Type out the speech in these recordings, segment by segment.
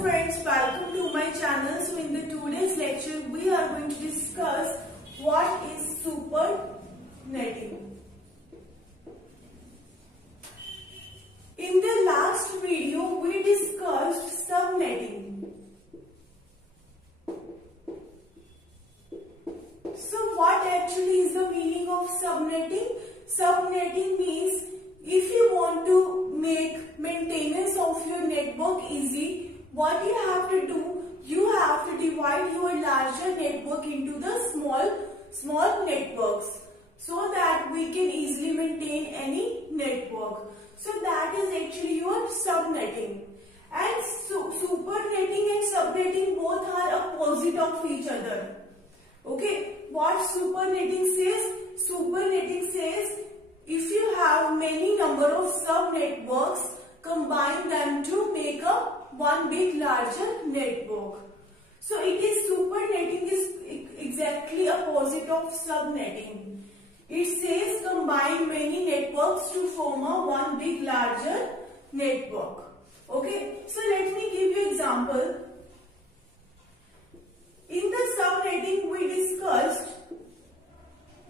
friends, welcome to my channel. So in the today's lecture we are going to discuss what is supernetting. In the last video we discussed subnetting. So what actually is the meaning of subnetting? Subnetting means if you want to make maintenance of your network easy, what you have to do, you have to divide your larger network into the small networks so that we can easily maintain any network. So that is actually your subnetting. And supernetting and subnetting both are opposite of each other. Okay, what supernetting says? Supernetting says if you have many number of sub-networks, combine them to make a one big larger network. So it is supernetting is exactly opposite of subnetting. It says combine many networks to form a one big larger network. Okay, so let me give you example. In the subnetting we discussed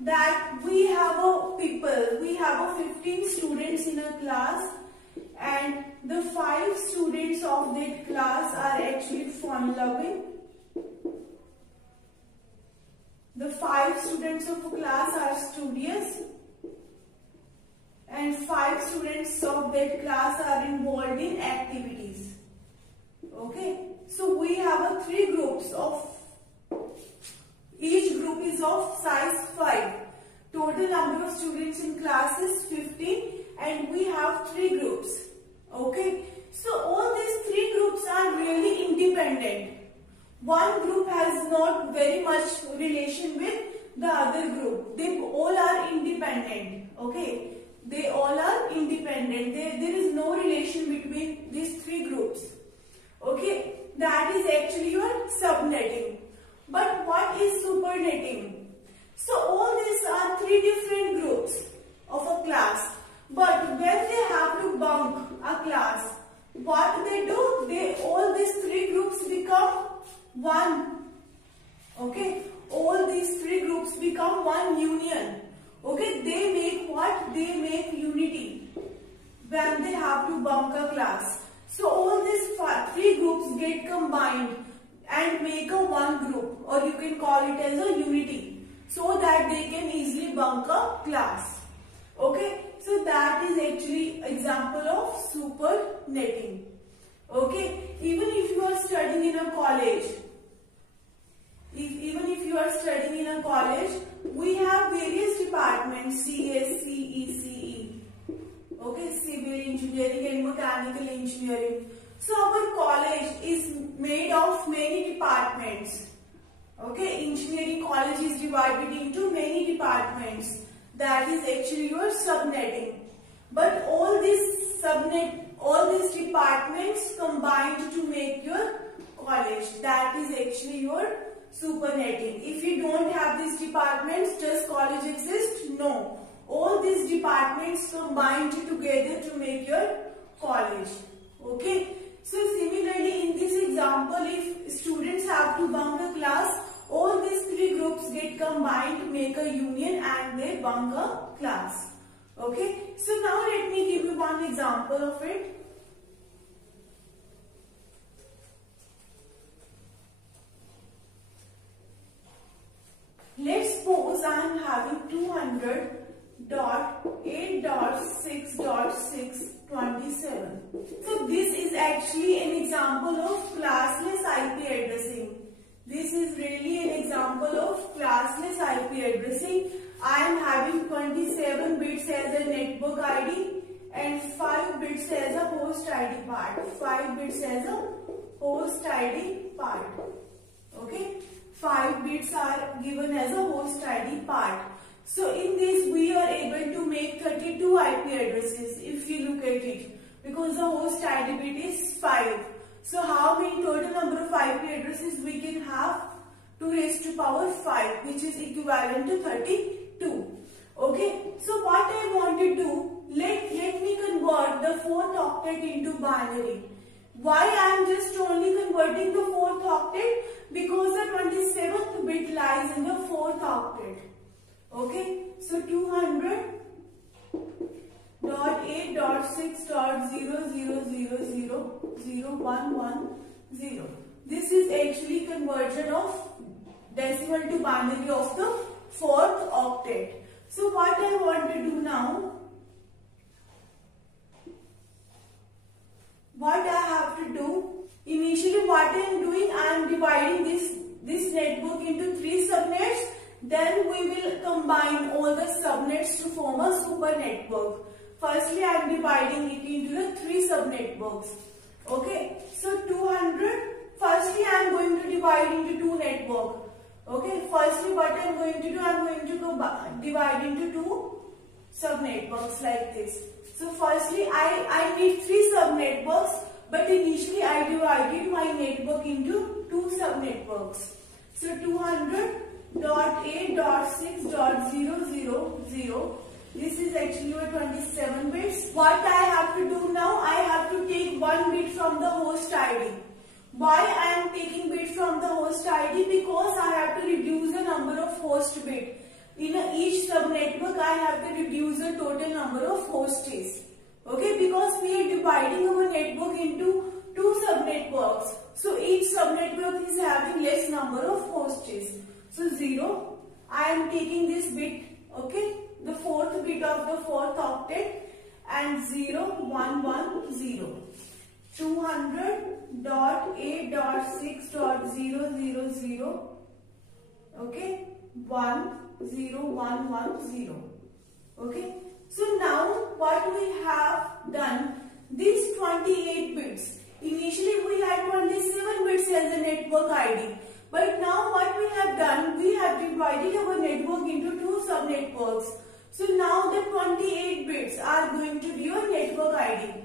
that we have a 15 students in a class, and the 5 students of that class are actually fun loving. The 5 students of a class are studious, and 5 students of that class are involved in activities. Okay, so we have 3 groups of each group is of size 5. Total number of students in class is 15 and we have 3 groups. Okay. So all these 3 groups are really independent. One group has not very much relation with the other group. They all are independent. Okay. They all are independent. There is no relation between these 3 groups. Okay. That is actually your subnetting. But what is supernetting? So all these are 3 different groups of a class. But when they have to bunk a class, what they do? All these 3 groups become one. Okay, all these 3 groups become one union. Okay, they make what? They make unity when they have to bunk a class. So all these 3 groups get combined and make a one group, or you can call it as a unity, so that they can easily bunk a class. Okay, so that is actually example of supernetting. Okay, even if you are studying in a college, we have various departments, CS, CE, CE. Okay, civil engineering and mechanical engineering. So our college is made of many departments. Okay, engineering college is divided into many departments. That is actually your subnetting. But all these departments combined to make your college. That is actually your supernetting. If you don't have these departments, does college exist? No. All these departments combined together to make your college. Okay. So similarly in this example, if students have to bunk a class, all these 3 groups get combined to make a union and they bunk a class. Okay. So now let me give you one example of it. Let's suppose I am having 200.8.6.627. So this is actually an example of classless IP addressing. This is really an example of classless IP addressing. I am having 27 bits as a network ID and 5 bits as a host ID part. 5 bits as a host ID part. Okay. 5 bits are given as a host ID part. So in this we are able to make 32 IP addresses if you look at it, because the host ID bit is 5. So how many total number of IP addresses we can have? 2 raised to power 5, which is equivalent to 32. Okay. So what I want to do, let me convert the 4th octet into binary. Why I am just only converting the fourth octet because the 27th bit lies in the fourth octet. Okay, so 200.8.6.000000110. This is actually conversion of decimal to binary of the fourth octet. So what I want to do now, what I have to do, initially what I am doing, I am dividing this network into 3 subnets. Then we will combine all the subnets to form a super network. Firstly, I am dividing it into the 3 subnetworks. Okay, so 200. Firstly, I am going to divide into 2 networks. Okay, firstly what I am going to do, I am going to divide into 2 subnetworks like this. So firstly, I need 3 subnetworks, but initially I divided my network into 2 subnetworks. So 200.8.6.000. This is actually your 27 bits. What I have to do now, I have to take 1 bit from the host ID. Why I am taking bit from the host ID? Because I have to reduce the number of host bit. In each subnetwork, I have to reduce the total number of hosts. Okay, because we are dividing our network into 2 subnetworks. So each subnetwork is having less number of hosts. So 0, I am taking this bit, okay, the 4th bit of the 4th octet, and 0, 1, 1, 0. 200.8.6.000, okay, 1, 0, 1, 1, 0. Okay, so now what we have done, these 28 bits, initially we had 27 bits as a network ID, but now what we have done, we have divided our network into 2 subnetworks. So now the 28 bits are going to be your network ID.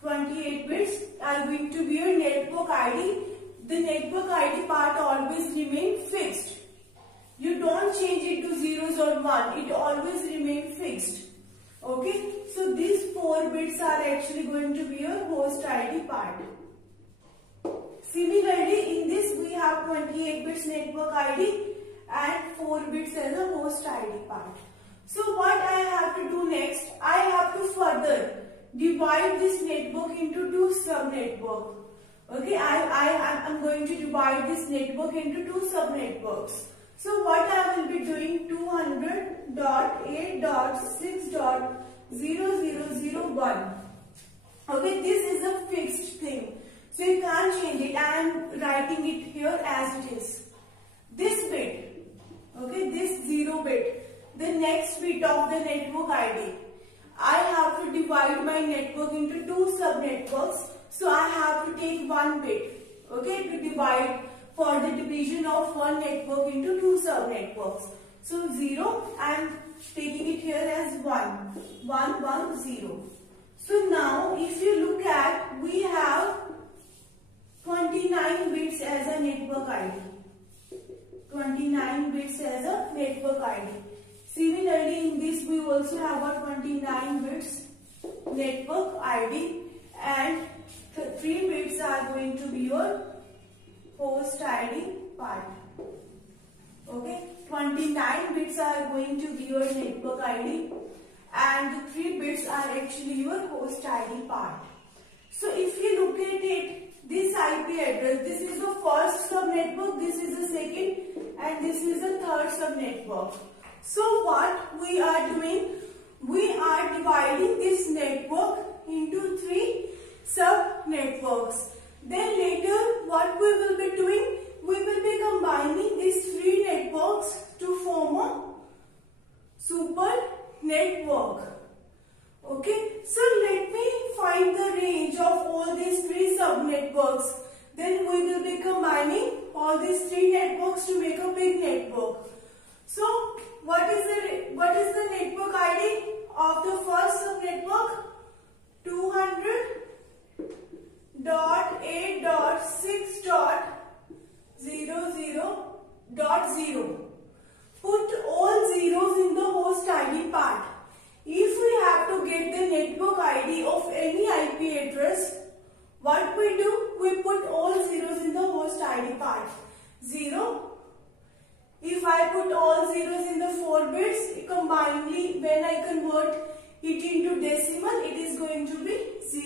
28 bits are going to be your network ID. The network ID part always remain fixed. You don't change it to zeros or 1. It always remain fixed. Okay. So these 4 bits are actually going to be your host ID part. Similarly, in this we have 28 bits network ID and 4 bits as a host ID part. So what I have to do next, I have to further divide this network into 2 subnetworks. Okay, I am going to divide this network into 2 subnetworks. So what I will be doing, 200.8.6.0001. Okay, this is a fixed thing. So you can't change it. I am writing it here as it is. This bit, okay, this 0 bit, the next bit of the network ID. I have to divide my network into 2 subnetworks. So I have to take 1 bit, okay, to divide for the division of one network into 2 subnetworks. So 0, I am taking it here as 1, 1, 1, 0. So now if you look at, we have 29 bits as a network ID. 29 bits as a network ID. Similarly, in this we also have a 29 bits network ID, and 3 bits are going to be your host ID part. Okay, 29 bits are going to be your network ID, and 3 bits are actually your host ID part. So if you look at it, this IP address, this is the first subnetwork, this is the second, and this is the third subnetwork. So what we are doing, we are dividing this network into 3 sub-networks. Then later what we will be doing, we will be combining these 3 networks to form a super network. Okay, so let me find the range of all these 3 sub-networks. Then we will be combining all these 3 networks to make a big network. So what is the network ID of the first subnetwork? 200.8.6.00.0. Put all zeros in the host ID part. If we have to get the network ID of any IP address, what we do? We put all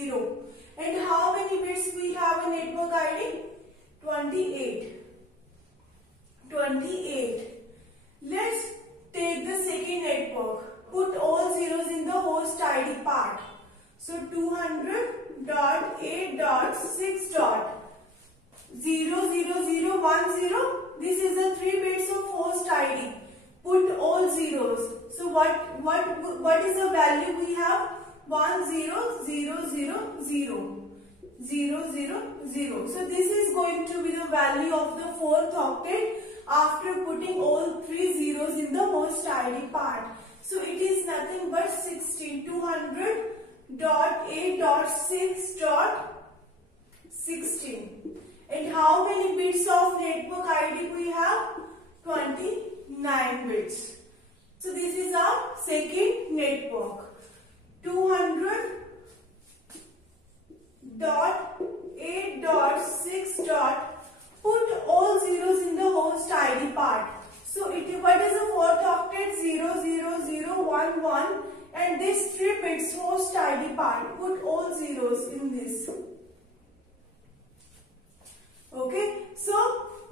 0. And how many bits we have in network ID? 28. 28. Let's take the second network. Put all zeros in the host ID part. So 200.8.6.00010. This is the 3 bits of host ID. Put all zeros. So what is the value we have? 10000. So this is going to be the value of the 4th octet after putting all 3 zeros in the host ID part. So it is nothing but 16. 200.8.6.16. And how many bits of network ID we have? 29 bits. So this is our second network. 200.8.6. Put all zeros in the host ID part. So what is the 4th octet? 00011, and this 3 bits host ID part. Put all zeros in this. Okay, so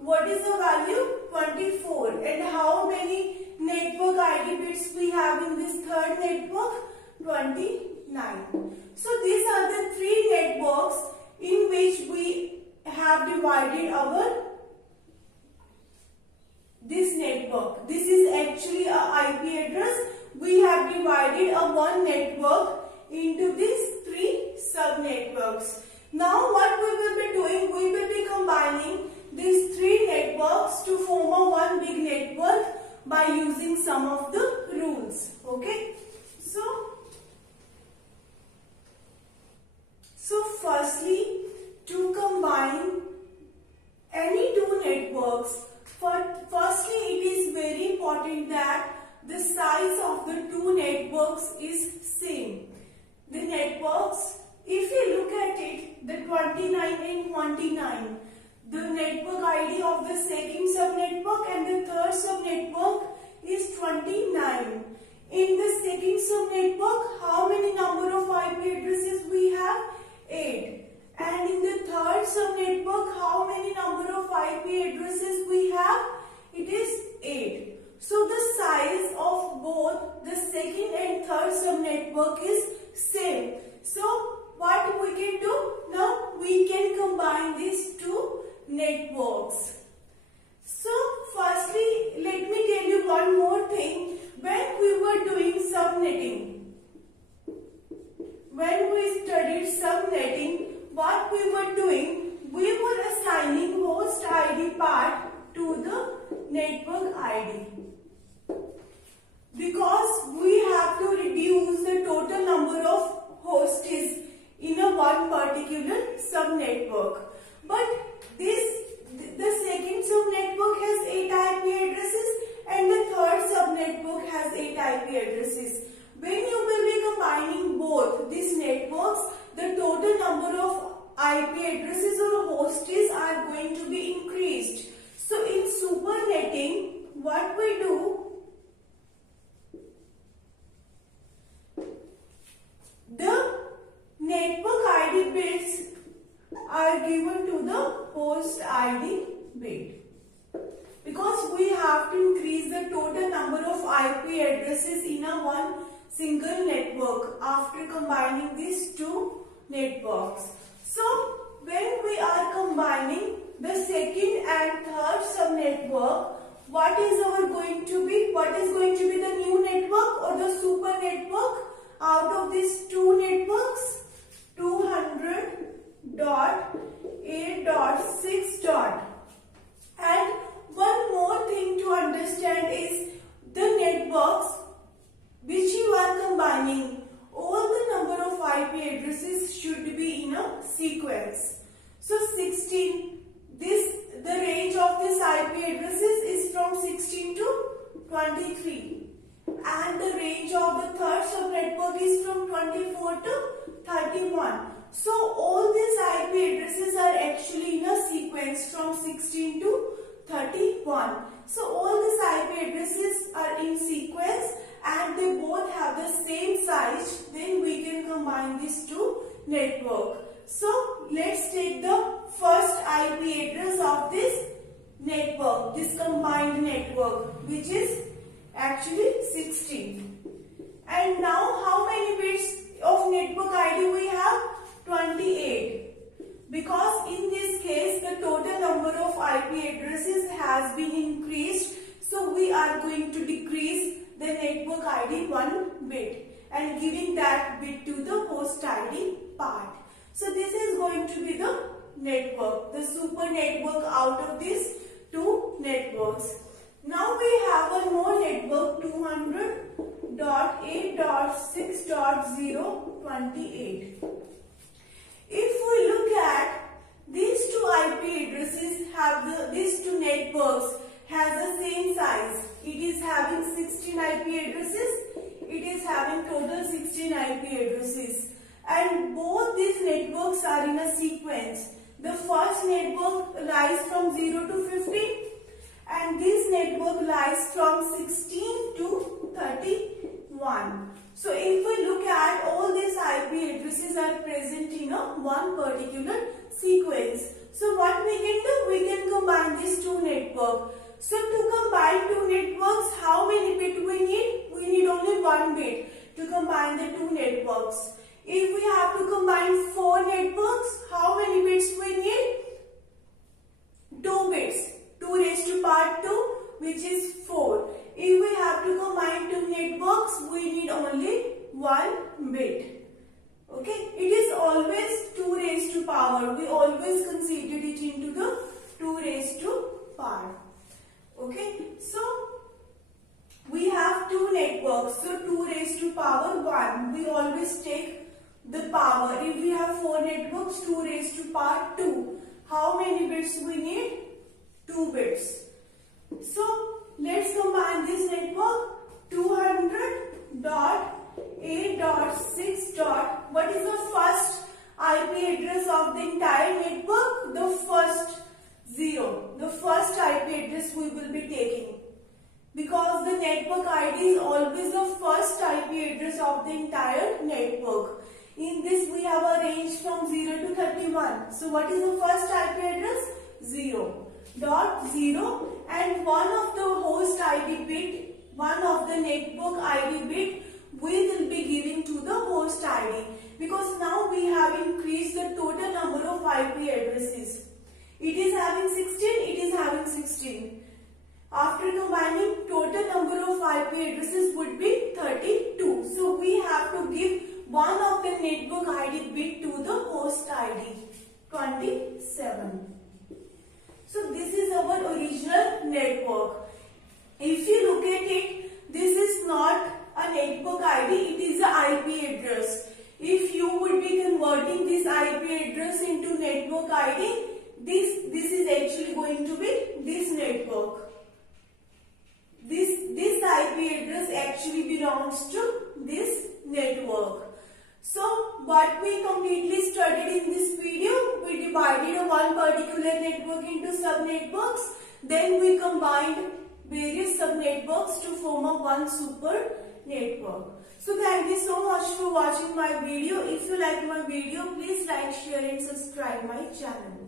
what is the value? 24. And how many network ID bits we have in this third network? 29. So these are the 3 networks in which we have divided this network. This is actually a IP address. We have divided a one network into these 3 sub-networks. Now what we will be doing, we will be combining these 3 networks to form a one big network by using some of the rules. Okay. So firstly, to combine any 2 networks, firstly it is very important that the size of the 2 networks is same. The networks, if you look at it, the 29 and 29, the network ID of the second subnetwork and the third subnetwork is 29. In the second subnetwork, how many number of IP addresses we have? 8. And in the third subnetwork, how many number of IP addresses we have? It is 8. So the size of both the second and third subnetwork is same. So what we can do? Now we can combine these 2 networks. So firstly, let me tell you one more thing. When we were doing subnetting, when we studied subnetting, what we were doing, we were assigning host ID part to the network ID. Because we have to reduce the total number of hosts in a one particular subnetwork. But the second subnetwork has 8 IP addresses and the third subnetwork has 8 IP addresses. When you will be combining both these networks, the total number of IP addresses or hosts are going to be increased. So in supernetting, what we do, the network ID bits are given to the host ID bit. Because we have to increase the total number of IP addresses in a one single network after combining these 2 networks. So when we are combining the second and third subnetwork, what is going to be the new network or the super network out of these 2 networks? 200.8.6. And one more thing to understand is the networks which you are combining, all the number of IP addresses should be in a sequence. So 16, the range of this IP addresses is from 16 to 23, and the range of the third subnetwork is from 24 to 31. So all these IP addresses are actually in a sequence from 16 to 31. So all these IP addresses are in sequence and they both have the same size. Then we can combine these 2 network. So let's take the first IP address of this network, this combined network, which is actually 16. And now how many bits of network ID we have? 28. Because in this case the total number of IP addresses has been increased, so we are going to decrease the network ID 1 bit and giving that bit to the host ID part. So this is going to be the network, the super network out of these two networks. Now we have one more network, 200.8.6.0.28. If we look at these two IP addresses, these two networks has the same size. It is having 16 IP addresses. It is having total 16 IP addresses. And both these networks are in a sequence. The first network lies from 0 to 15 and this network lies from 16 to 31. So if we look at all these IP addresses are present in one particular sequence. So what we can do? We can combine these two networks. So to combine two networks, how many bits we need? We need only 1 bit to combine the two networks. If we have to combine 4 networks, how many bits we need? 2 bits. 2 raised to power 2, which is 4. If we have to combine two networks, we need only 1 bit. Okay, it is always 2 raised to power. We always consider it into the 2 raised to power. Okay, so we have two networks. So 2 raised to power 1. We always take the power. If we have 4 networks, 2 raised to power 2. How many bits we need? 2 bits. So let's combine this network. 200.8.6. What is the first IP address of the entire network? The first 0. The first IP address we will be taking. Because the network ID is always the first IP address of the entire network. In this we have a range from 0 to 31. So what is the first IP address? 0.0, and one of the host ID bit, one of the network ID bit we will be giving to the host ID, because now we have increased the total number of IP addresses. It is having 16, it is having 16. After combining, total number of IP addresses would be 32. So we have to give one of the network ID bit to the host ID, 27. So this is our original network. If you look at it, this is not a network ID, it is a IP address. If you would be converting this IP address into network ID, this is actually going to be this network. This IP address actually belongs to this network. So what we completely studied in this video, we divided one particular network into subnetworks, then we combined various subnetworks to form one super network. So thank you so much for watching my video. If you like my video, please like, share and subscribe my channel.